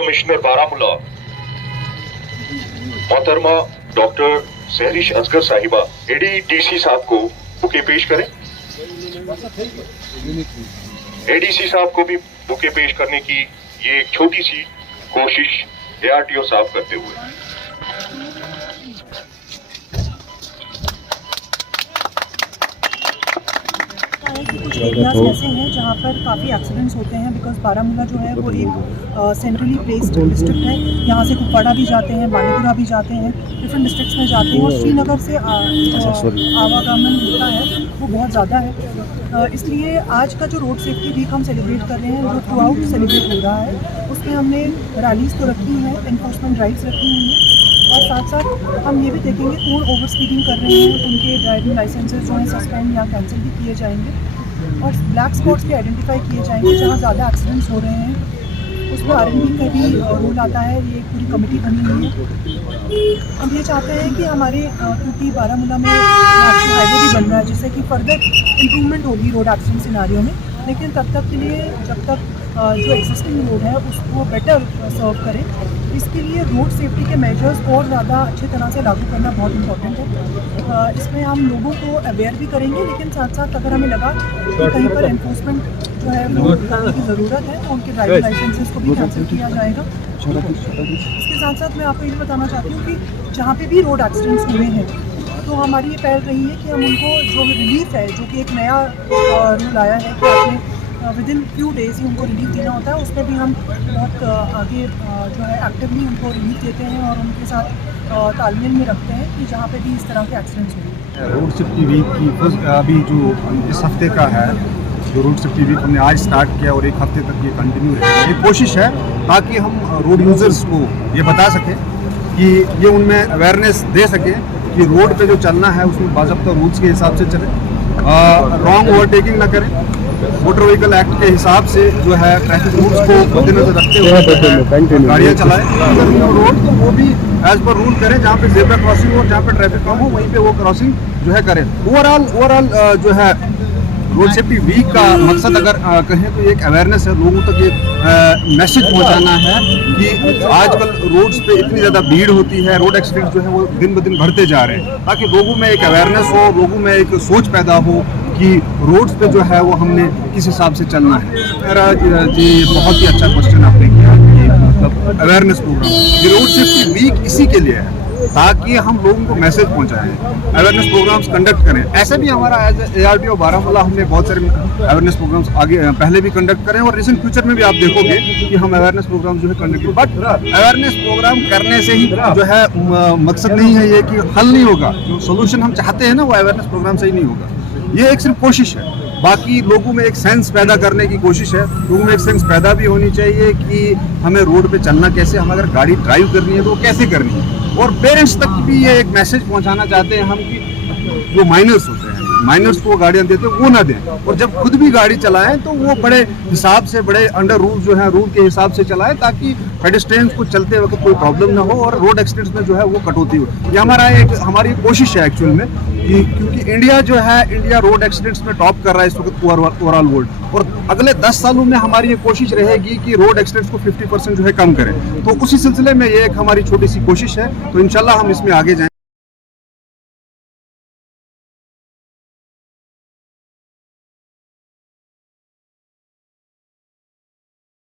Commissioner Baramulla मोहतरमा doctor Sahrish Asghar साहिबा ADDC साहब को बुके पेश करें। एडीसी साहब को भी बुके पेश करने की ये एक छोटी सी कोशिश एआरटीओ साहब करते हुए। कुछ एरियाज ऐसे हैं जहाँ पर काफ़ी एक्सीडेंट्स होते हैं बिकॉज बारामूला जो है वो एक सेंट्रली प्लेस्ड डिस्ट्रिक्ट है। यहाँ से कुपवाड़ा भी जाते हैं, बांडीपुरा भी जाते हैं, डिफरेंट डिस्ट्रिक्ट्स में जाते हैं और श्रीनगर से आवागमन होता है वो बहुत ज़्यादा है। इसलिए आज का जो रोड सेफ्टी वीक हम सेलिब्रेट कर रहे हैं वो थ्रू आउट सेलिब्रेट हो रहा है। उसमें हमने रैलीज़ तो रखी हैं, इन्फोर्समेंट ड्राइव्स रखी हुई हैं और साथ साथ हम ये भी देखेंगे कौन ओवर स्पीडिंग कर रहे हैं, उनके ड्राइविंग लाइसेंसेस जो हैं सस्पेंड या कैंसिल भी किए जाएंगे और ब्लैक स्पॉट्स भी आइडेंटिफाई किए जाएंगे जहाँ ज़्यादा एक्सीडेंट्स हो रहे हैं। उसमें आरएनबी का भी रोल आता है, ये पूरी कमेटी बनी हुई है। हम ये चाहते हैं कि हमारे क्योंकि बारामूला में नेशनल हाईवे भी बन रहा है जिससे कि फर्दर इम्प्रूवमेंट होगी रोड एक्सीडेंट सिनारियों में, लेकिन तब तक के लिए जब तक जो एग्जिस्टिंग रोड है उसको बेटर सर्व करें, इसके लिए रोड सेफ्टी के मेजर्स और ज़्यादा अच्छी तरह से लागू करना बहुत इम्पोर्टेंट है। इसमें हम लोगों को अवेयर भी करेंगे, लेकिन साथ साथ अगर हमें लगा कि कहीं पर एनफोर्समेंट जो है वो करने की ज़रूरत है तो उनके ड्राइविंग लाइसेंसेस को भी कैंसिल किया जाएगा। इसके साथ साथ मैं आपको ये बताना चाहती हूँ कि जहाँ पे भी रोड एक्सीडेंट्स हुए हैं तो हमारी ये पहल रही है कि हम उनको जो रिलीफ है, जो कि एक नया रूल आया है कि आपने विद इन फ्यू डेज़ ही उनको रिलीफ देना होता है, उसमें भी हम बहुत आगे जो है एक्टिवली उनको रिलीफ देते हैं और उनके साथ तालमेल में रखते हैं कि जहाँ पे भी इस तरह के एक्सीडेंट्स हुए। रोड सेफ्टी वीक की फर्स्ट अभी जो इस हफ्ते का है, जो रोड सेफ्टी वीक हमने आज स्टार्ट किया और एक हफ्ते तक ये कंटिन्यू रहेगा। ये कोशिश है ताकि हम रोड यूज़र्स को ये बता सकें कि ये उनमें अवेयरनेस दे सकें कि रोड पे जो चलना है उसमें बाज़ाब्ता रूल्स के हिसाब से चलें, रॉन्ग ओवरटेकिंग ना करें, मोटर व्हीकल एक्ट के हिसाब से जो है ट्रैफिक रूल्स को मद्देनजर रखते हुए गाड़ियाँ चलाएं। अगर रोड तो वो भी एज पर रूल करें, जहाँ पे जेब्रा क्रॉसिंग हो, जहाँ पे ट्रैफिक कम हो वहीं पे वो क्रॉसिंग जो है करें। ओवरऑल जो है रोड सेफ्टी वीक का मकसद अगर कहें तो एक अवेयरनेस है, लोगों तक ये मैसेज पहुंचाना है कि आजकल रोड्स पे इतनी ज़्यादा भीड़ होती है, रोड एक्सीडेंट जो है वो दिन ब दिन बढ़ते जा रहे हैं, ताकि लोगों में एक अवेयरनेस हो, लोगों में एक सोच पैदा हो कि रोड्स पे जो है वो हमने किस हिसाब से चलना है। मेरा जी बहुत ही अच्छा क्वेश्चन आपने किया कि मतलब अवेयरनेस प्रोग्राम, ये रोड सेफ्टी वीक इसी के लिए है ताकि हम लोगों को मैसेज पहुंचाएं, अवेयरनेस प्रोग्राम्स कंडक्ट करें। ऐसे भी हमारा एज एआरटीओ बारामूला हमने बहुत सारे अवेयरनेस प्रोग्राम्स आगे पहले भी कंडक्ट करें और रिसेंट फ्यूचर में भी आप देखोगे कि हम अवेयरनेस प्रोग्राम जो है कंडक्ट करें। बट अवेयरनेस प्रोग्राम करने से ही जो है मकसद नहीं है ये कि हल नहीं होगा, जो सोल्यूशन हम चाहते हैं ना वो अवेयरनेस प्रोग्राम से ही नहीं होगा। ये एक सिर्फ कोशिश है, बाकी लोगों में एक सेंस पैदा करने की कोशिश है। लोगों में एक सेंस पैदा भी होनी चाहिए कि हमें रोड पे चलना कैसे, हम अगर गाड़ी ड्राइव करनी है तो कैसे करनी है। और पेरेंट्स तक भी ये एक मैसेज पहुंचाना चाहते हैं हम कि जो माइनर्स होते हैं, माइनर्स को गाड़ियाँ देते हैं वो ना दें, और जब खुद भी गाड़ी चलाएं तो वो बड़े हिसाब से, बड़े अंडर रूल जो है रूल के हिसाब से चलाएं ताकि पेडेस्ट्रियंस को चलते वक्त कोई प्रॉब्लम ना हो और रोड एक्सीडेंट्स में जो है वो कटौती हो। ये हमारी कोशिश है एक्चुअल में कि क्योंकि इंडिया रोड एक्सीडेंट्स में टॉप कर रहा है इस वक्त ओवरऑल वर्ल्ड, और अगले 10 सालों में हमारी ये कोशिश रहेगी कि रोड एक्सीडेंट्स को 50% जो है कम करें। तो उसी सिलसिले में ये एक हमारी छोटी सी कोशिश है, तो इंशाल्लाह हम इसमें आगे जाएं।